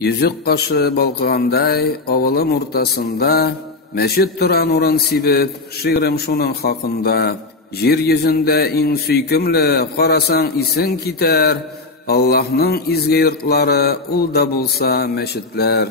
Yüzük qaşı balqıgандай avılım ortasında, мәшет тұран урын сибет, шигырым шуның хакында. Жер yüzünde иң сөйкемле, карасаң исең китәр, Аллаһның изге йортлары улда булса мәчетләр.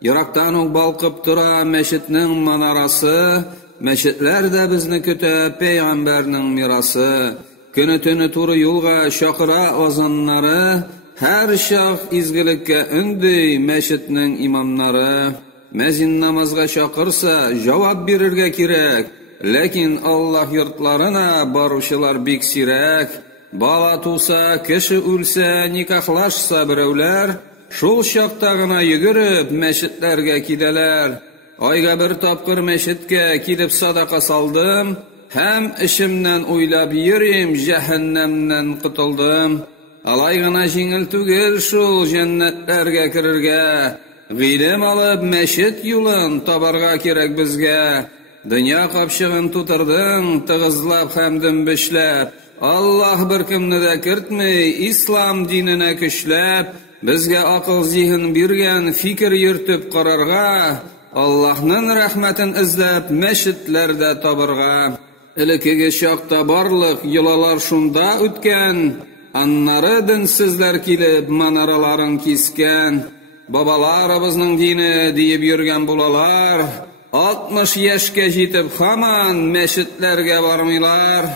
Ерактан ук балкып тора мәчетнең манарасы, мәчетләр дә безне көтә пәйгамбәрнең мирасы. Көне-төне туры юлга чакыра азаннары, һәр чак изгелеккә өнди мәчетнең имамнары. Мәзин намазга чакырса, җавап бирергә кирәк, ләкин Аллаһ йортларына баручылар бик сирәк. Бала туса, кеше үлсә, никахлашса берәүләр, шул чакта гына йөгереп мәчетләргә киләләр. Айга бер тапкыр мәчеткә килеп садака салдым, һәм эшемнән уйлап йөрим, җәһәннәмнән котылдым. Алай гына җиңел түгел шул җәннәтләргә керергә. Гыйлем алып мәчет юлын табарга кирәк безгә. Дөнья капчыгын тутырдың, тыгызлап һәм дөмбешләп. Аллаһ беркемне дә кертмей, ислам диненә көчләп. Безгә акыл зиһен биргән, фикер йөртеп карарга. Аллаһның рәхмәтен эзләп мәчетләрдә табарга. Элекеге чакта барлык йолалар шунда үткән. Аннары динсезләр килеп манараларын кискән. Бабаларыбызның дине диеп йөргән булалар, 60 яшькә җитеп һаман мәчетләргә бармыйлар.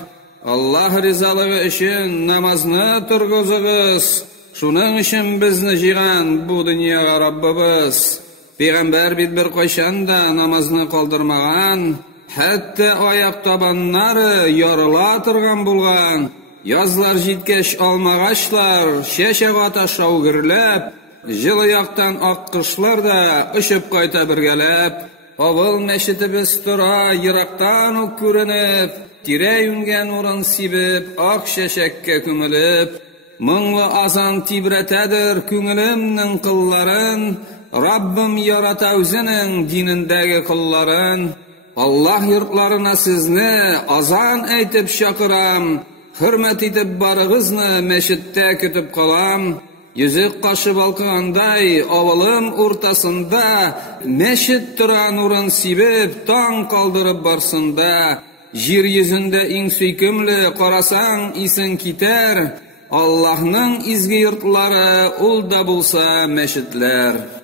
Аллаһ ризалыгы өчен намазны торгызыгыз, шуның өчен безне җыйган бу дөньяга Раббыбыз. Пәйгамбәр бит бер кайчан да намазны калдырмаган, хәтта аяк табаннары ярыла торган булган. Язлар җиткәч алмагачлар, чәчәк ата шаугырләп, Җылы яктан аккышлар да очып кайта бергәләп. Авыл мәчетебез тора ерактан ук күренеп, тирә-юнгән урын сибеп, ак чәчәккә күмелеп. Моңлы азан тибрәтәдер күңелемнең кылларын, Раббым ярата үзенең динендәге кылларын. Аллаһ йортларына сезне азан әйтеп чакырам, хөрмәт итеп барыгызны мәчеттә көтеп калам. Yüzük qaşı balqıgандай авылым уртасында, мәчет торган урын сибеп, таң калдырып барсында. Җир йөзендә иң сөйкемле, карасаң исең китәр, Аллаһның изге йортлары улда булса мәчетләр.